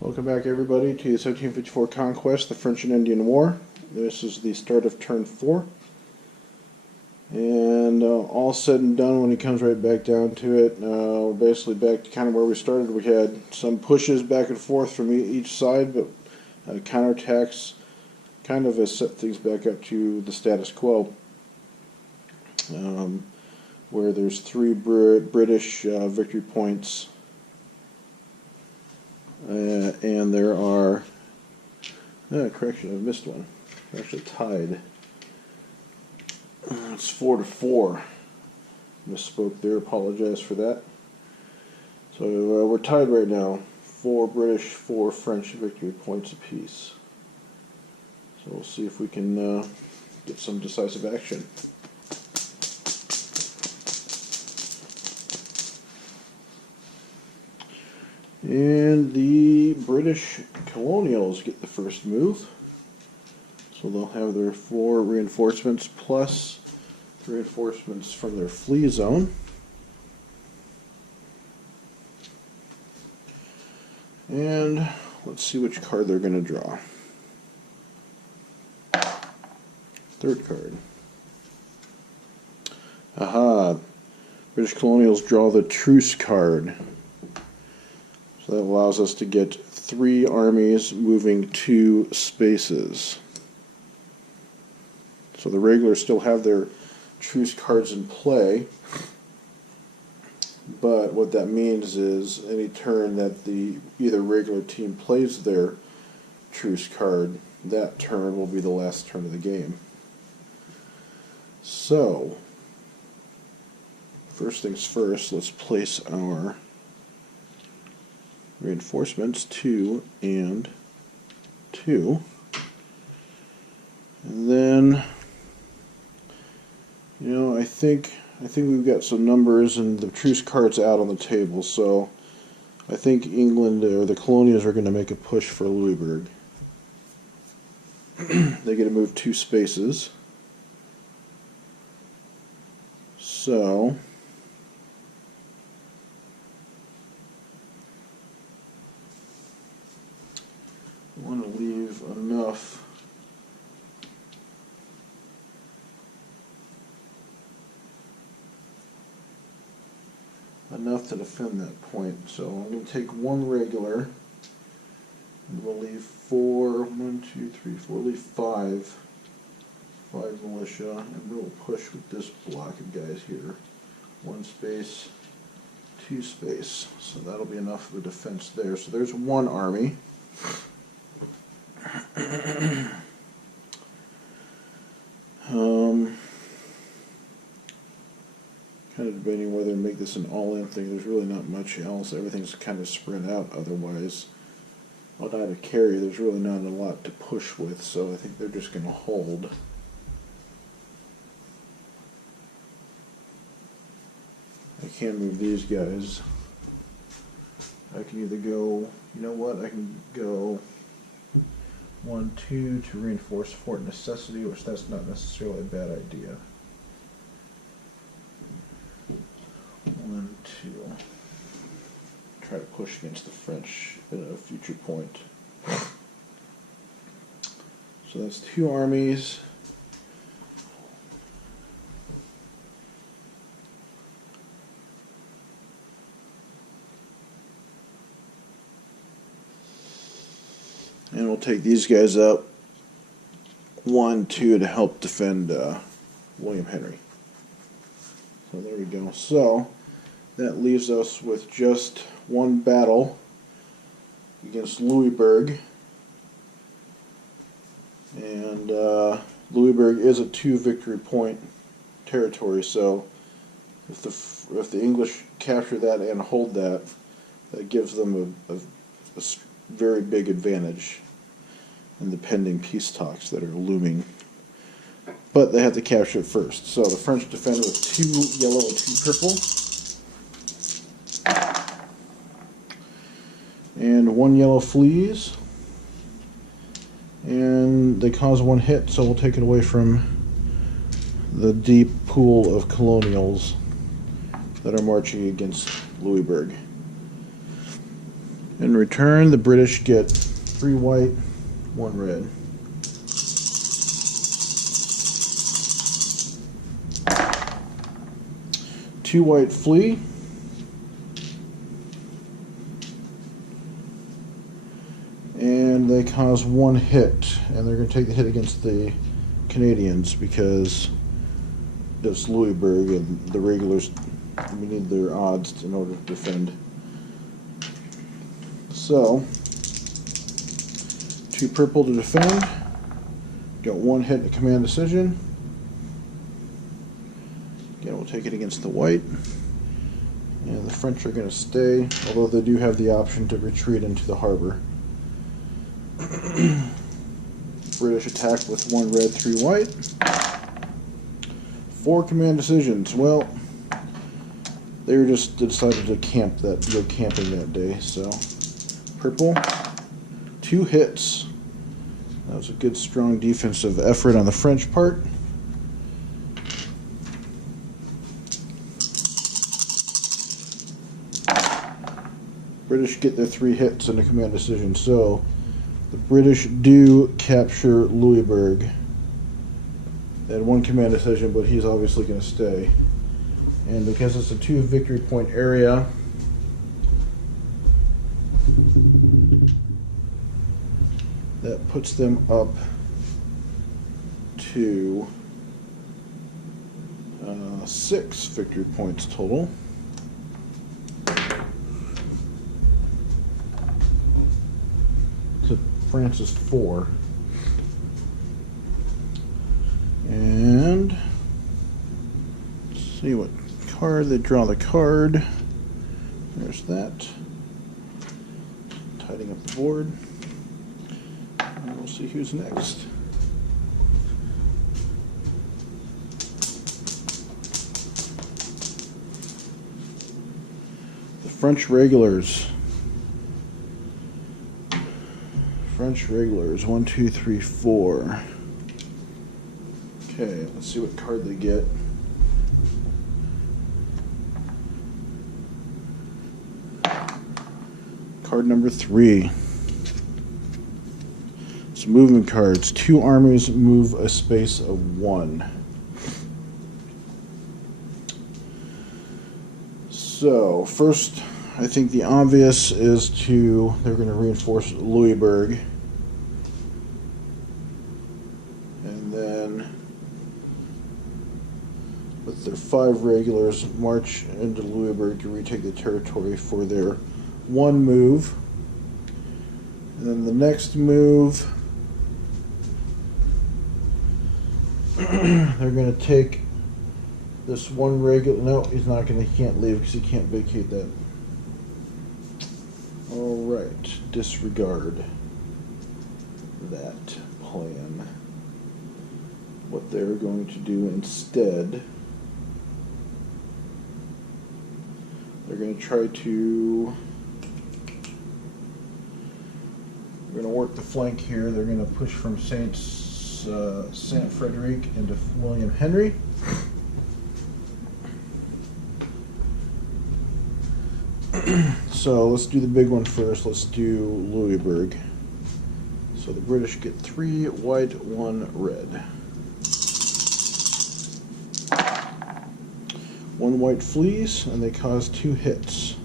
Welcome back, everybody, to the 1754 Conquest, the French and Indian War. This is the start of turn 4. And all said and done, when it comes right back down to it, we're basically back to kind of where we started. We had some pushes back and forth from each side, but counterattacks kind of has set things back up to the status quo, where there's 3 British victory points. And there are, correction, I've missed one. We're actually tied. It's 4-4. Misspoke there, apologize for that. So we're tied right now. 4 British, 4 French victory points apiece. So we'll see if we can get some decisive action. And the British colonials get the first move. So they'll have their 4 reinforcements plus reinforcements from their flee zone. And let's see which card they're going to draw. 3rd card. Aha! British colonials draw the truce card. So that allows us to get 3 armies moving 2 spaces. So the regulars still have their truce cards in play, but what that means is any turn that the either regular team plays their truce card, that turn will be the last turn of the game. So, first things first, let's place our reinforcements 2 and 2, and then I think we've got some numbers and the truce cards out on the table. So I think England or the colonials are going to make a push for Louisburg. They get to move 2 spaces. So I want to leave enough to defend that point. So I'm going to take 1 regular, and we'll leave 4, 1, 2, 3, 4, leave 5 militia, and we'll push with this block of guys here. 1 space, 2 space. So that'll be enough of a defense there. So there's 1 army. Kind of debating whether to make this an all-in thing. There's really not much else. Everything's kind of spread out otherwise. Without a carry, there's really not a lot to push with, so I think they're just going to hold. I can move these guys. I can either go, I can go 1, 2 to reinforce Fort Necessity, which that's not necessarily a bad idea. 1, 2. Try to push against the French at a future point. So that's 2 armies. And we'll take these guys up 1, 2 to help defend William Henry. So there we go. So that leaves us with just 1 battle against Louisburg. And Louisburg is a 2 victory point territory, so if the English capture that and hold that, that gives them a very big advantage in the pending peace talks that are looming. But they have to capture it first. So the French defend with 2 yellow and 2 purple. And 1 yellow flees. And they cause 1 hit, so we'll take it away from the deep pool of colonials that are marching against Louisburg. In return, the British get 3 white, 1 red. Two white flee. And they cause 1 hit, and they're going to take the hit against the Canadians because it's Louisburg and the regulars, we need their odds in order to defend. So, 2 purple to defend, got 1 hit in a command decision. Again, we'll take it against the white, and the French are going to stay, although they do have the option to retreat into the harbor. British attack with 1 red, 3 white. 4 command decisions. Well, they were just decided to go camping that day. So, purple, 2 hits. That was a good, strong defensive effort on the French part. British get their 3 hits and a command decision. So, the British do capture Louisburg. They had 1 command decision, but he's obviously going to stay. And because it's a 2 victory point area, that puts them up to 6 victory points total. France is 4. And let's see what card they draw. The card. There's that. Tidying up the board. And we'll see who's next. The French regulars. French regulars, 1, 2, 3, 4. Okay, let's see what card they get. Card number 3. It's movement cards. 2 armies move a space of 1. So, first, I think the obvious is they're going to reinforce Louisburg. And then, with their 5 regulars, march into Louisburg to retake the territory for their 1 move. And then the next move, they're going to take this 1 regular. No, he can't leave because he can't vacate that. Alright, disregard that plan. What they're going to do instead, they're going to try to, we're going to work the flank here. They're going to push from Saint Frederic into William Henry. So let's do the big one first. Let's do Louisburg. So the British get 3 white, 1 red. 1 white flees, and they cause 2 hits.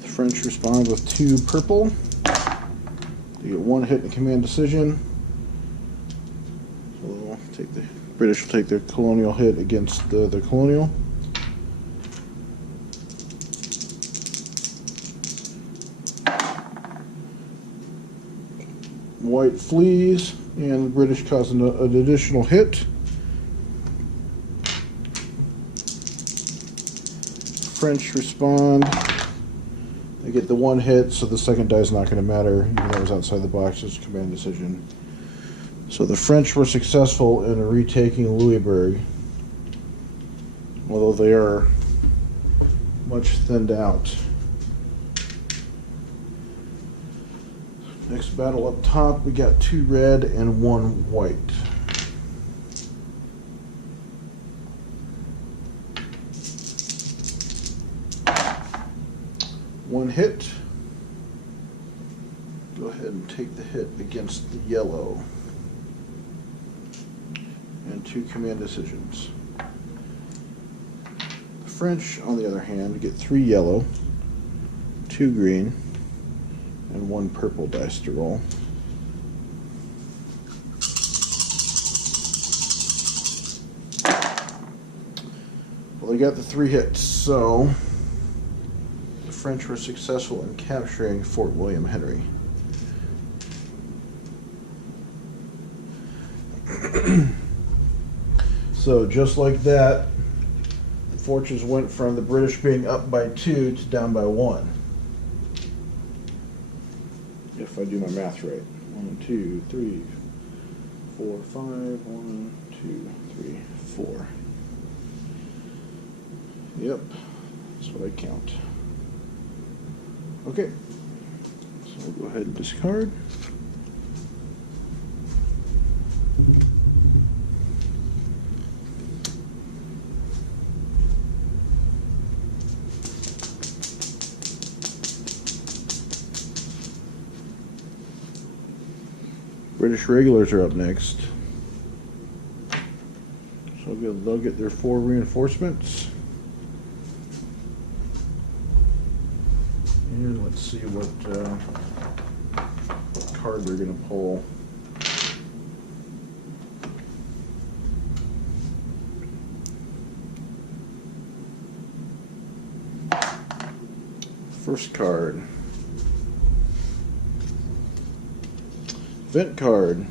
The French respond with 2 purple. They get 1 hit in command decision. The British will take their colonial hit against the colonial. White flees, and the British cause an additional hit. French respond. They get the 1 hit, so the second die is not going to matter, even though it was outside the box. It's a command decision. So the French were successful in retaking Louisburg, although they are much thinned out. Next battle up top, we got 2 red and 1 white. One hit. Go ahead and take the hit against the yellow. And 2 command decisions. The French, on the other hand, get 3 yellow, 2 green, and 1 purple dice to roll. Well, they got the 3 hits, so the French were successful in capturing Fort William Henry. So just like that, the fortunes went from the British being up by 2 to down by 1. If I do my math right. 1, 2, 3, 4, 5, 1, 2, 3, 4. Yep, that's what I count. Okay, so we'll go ahead and discard. British regulars are up next. So they'll get their 4 reinforcements. And let's see what card they're going to pull. First card. Event card.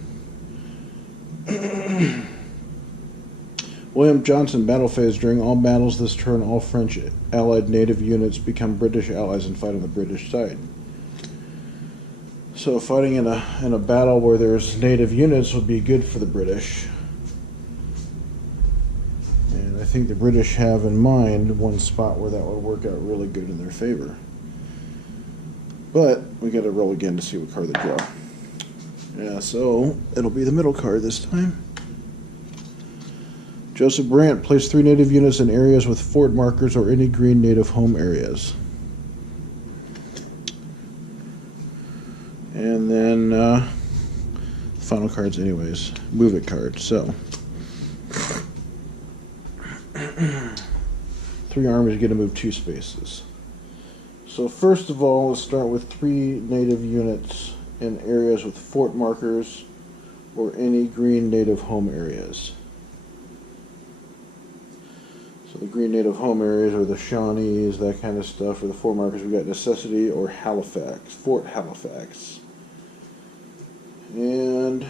William Johnson battle phase. During all battles this turn, all French allied native units become British allies and fight on the British side. So fighting in a battle where there's native units would be good for the British. And I think the British have in mind one spot where that would work out really good in their favor. But we got to roll again to see what card they draw. Yeah, so it'll be the middle card this time. Joseph Brant, place 3 native units in areas with fort markers or any green native home areas. And then the final cards anyways, move it card. So 3 armies get to move 2 spaces. So first of all, let's start with 3 native units in areas with fort markers or any green native home areas. So the green native home areas are the Shawnees, that kind of stuff. For the fort markers, we got Necessity or Halifax, Fort Halifax. And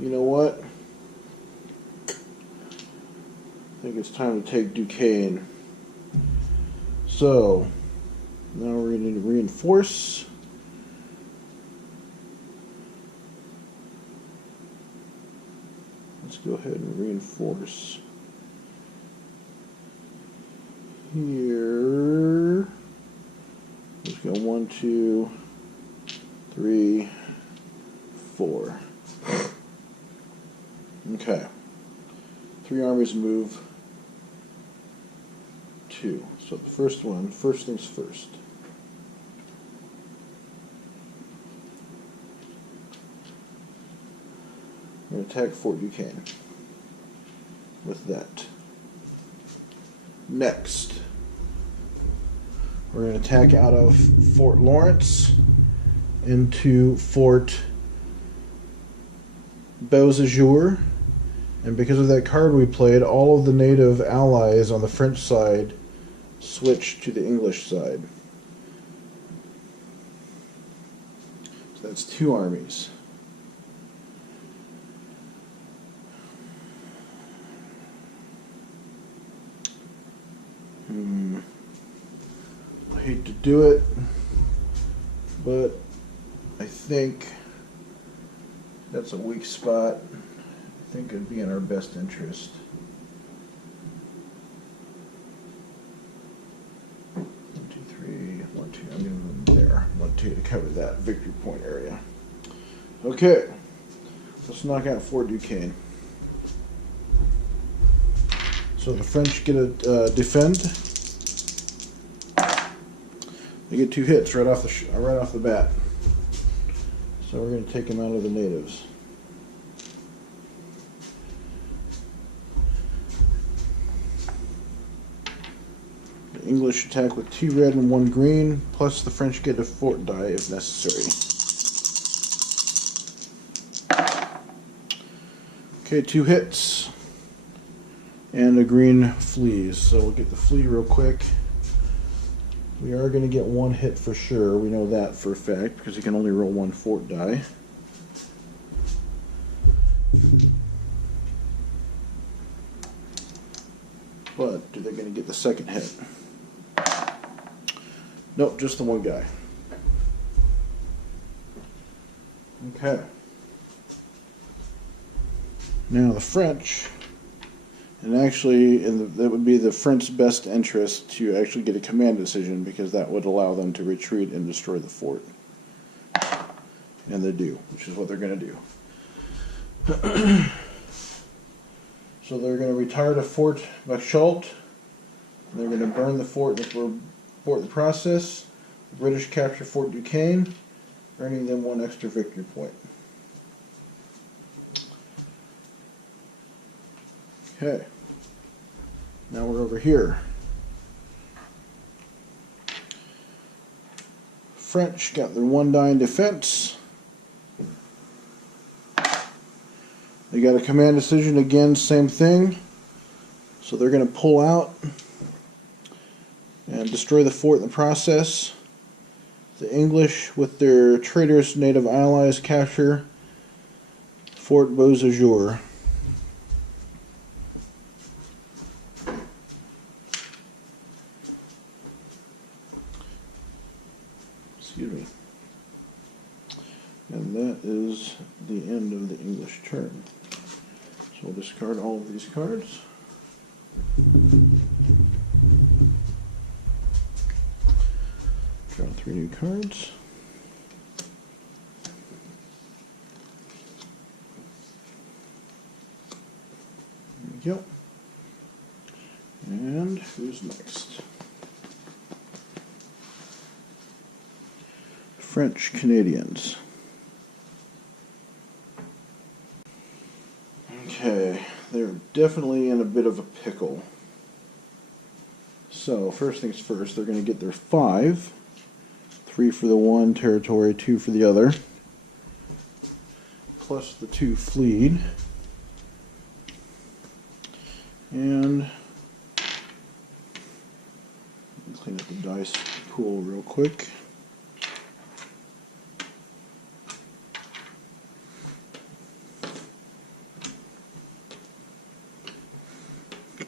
you know what? I think it's time to take Duquesne. So now we're going to reinforce. Let's go ahead and reinforce here. Let's go 1, 2, 3, 4. Okay. 3 armies move 2. So the first one, first things first. We're going to attack Fort Duquesne with that. Next, we're going to attack out of Fort Lawrence into Fort Beausejour. And because of that card we played, all of the native allies on the French side switch to the English side. So that's 2 armies. I hate to do it, but I think that's a weak spot. I think it'd be in our best interest. 1, 2, 3, 1, 2. I'm going to move them there. 1, 2 to cover that victory point area. Okay, let's knock out Fort Duquesne. So the French get a defend. They get 2 hits right off the bat. So we're going to take them out of the natives. The English attack with 2 red and 1 green, plus the French get a fort die if necessary. Okay, 2 hits. And a green flees. So we'll get the flea real quick. We are going to get 1 hit for sure. We know that for a fact because he can only roll 1 fort die. But are they going to get the second hit? Nope, just the 1 guy. Okay. Now the French, and actually that would be the French best interest to actually get a command decision because that would allow them to retreat and destroy the fort. And they do, which is what they're going to do. So they're going to retire to Fort Bachalt. They're going to burn the fort in the process. The British capture Fort Duquesne, earning them 1 extra victory point. Okay. Now we're over here. French got their 1 die in defense. They got a command decision again, same thing. So they're going to pull out and destroy the fort in the process. The English, with their traitorous native allies, capture Fort Beausejour. Excuse me. And that is the end of the English turn. So we'll discard all of these cards. Draw 3 new cards. There we go. And who's next? French Canadians. Okay, they're definitely in a bit of a pickle. So, first things first, they're going to get their 5. 3 for the 1 territory, 2 for the other. Plus the 2 fleed. And clean up the dice pool real quick.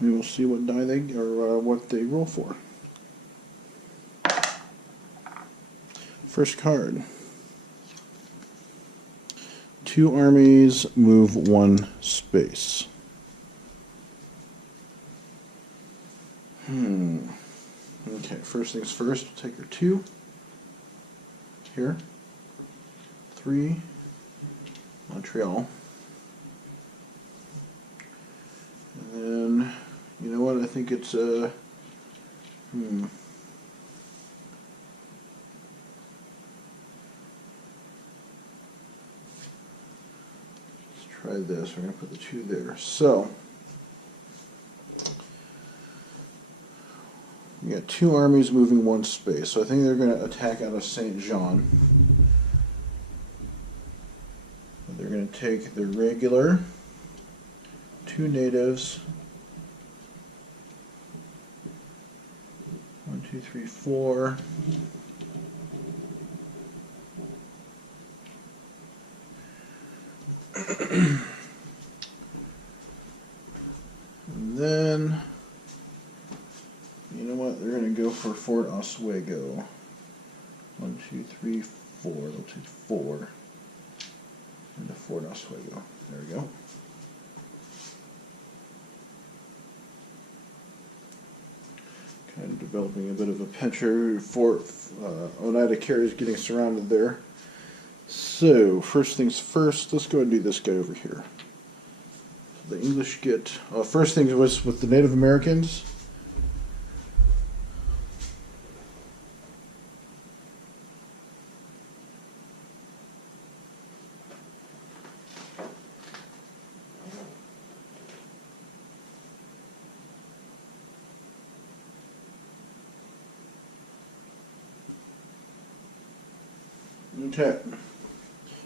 We will see what die they what they roll for. First card. 2 armies move 1 space. Okay, first things first, we'll take our 2 here. 3 Montreal. And then, you know what, I think it's let's try this. We're going to put the 2 there. So, we got 2 armies moving 1 space. So I think they're going to attack out of Saint Jean. They're going to take their regular, 2 natives, 1, 2, 3, 4. And then, you know what, they're going to go for Fort Oswego. 1, 2, 3, 4. They'll take 4. Into Fort Oswego. There we go. Kind of developing a bit of a picture. Fort Oneida Carey is getting surrounded there. So, first things first, let's go ahead and do this guy over here. The English get, first thing was with the Native Americans. Okay.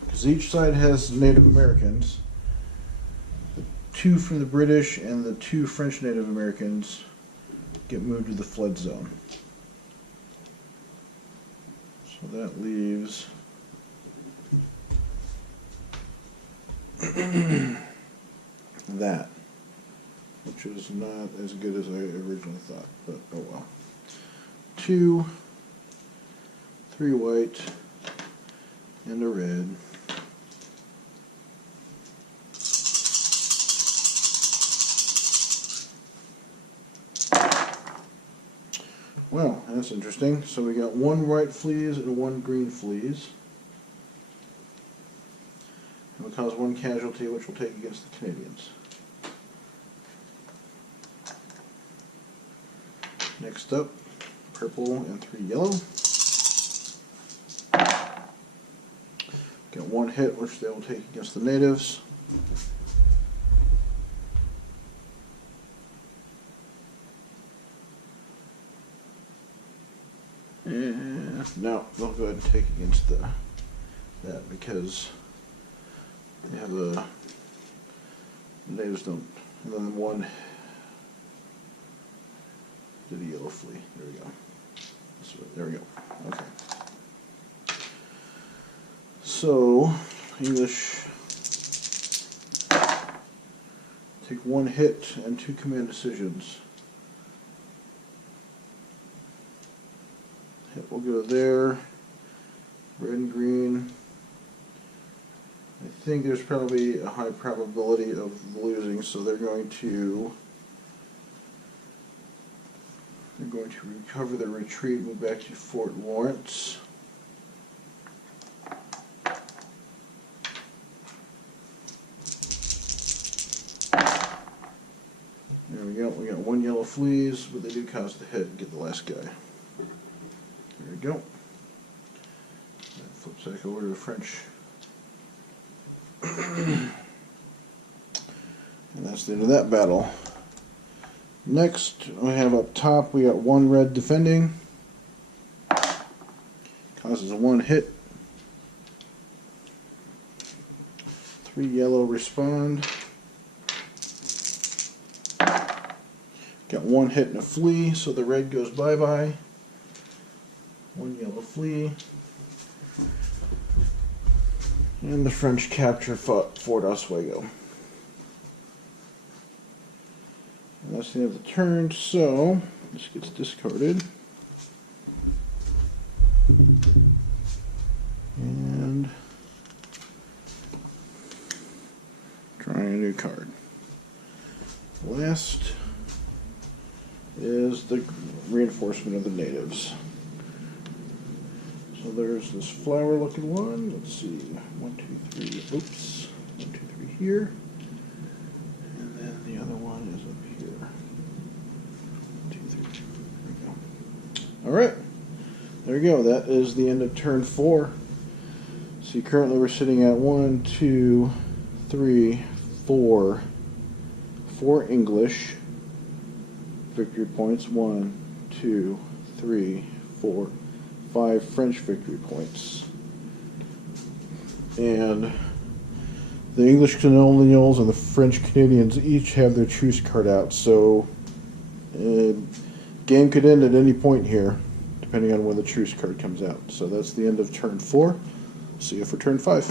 Because each side has Native Americans. The 2 from the British and the 2 French Native Americans get moved to the flood zone. So that leaves that, which is not as good as I originally thought, but oh well. 2, 3 white, and a red. Well, that's interesting. So we got 1 white fleas and 1 green fleas. And will cause 1 casualty, which will take against the Canadians. Next up, purple and 3 yellow. Got 1 hit, which they will take against the natives. And no, they'll go ahead and take against that because they have the natives don't. And then 1 did a yellow flea. There we go. So, there we go. Okay. So English take 1 hit and 2 command decisions. Hit will go there. Red and green. I think there's probably a high probability of losing, so they're going to recover their retreat, move back to Fort Lawrence. There we go. We got 1 yellow fleas, but they do cause the hit and get the last guy. There we go. That flips back over to the French. And that's the end of that battle. Next, we have up top, we got 1 red defending. Causes a 1 hit. 3 yellow respond. Got 1 hit and a flea, so the red goes bye-bye. 1 yellow flea. And the French capture Fort Oswego. And that's the end of the turn, so this gets discarded. And drawing a new card. Last is the reinforcement of the natives. So there's this flower looking one. Let's see. 1, 2, 3. Oops. 1, 2, 3 here. And then the other one is up here. 1, 2, 3. There we go. Alright. There we go. That is the end of turn 4. See, currently we're sitting at 1, 2, 3, 4. 4 English victory points. 1, 2, 3, 4. 5 French victory points. And the English colonials and the French Canadians each have their truce card out, so game could end at any point here, depending on when the truce card comes out. So that's the end of turn 4. See you for turn 5.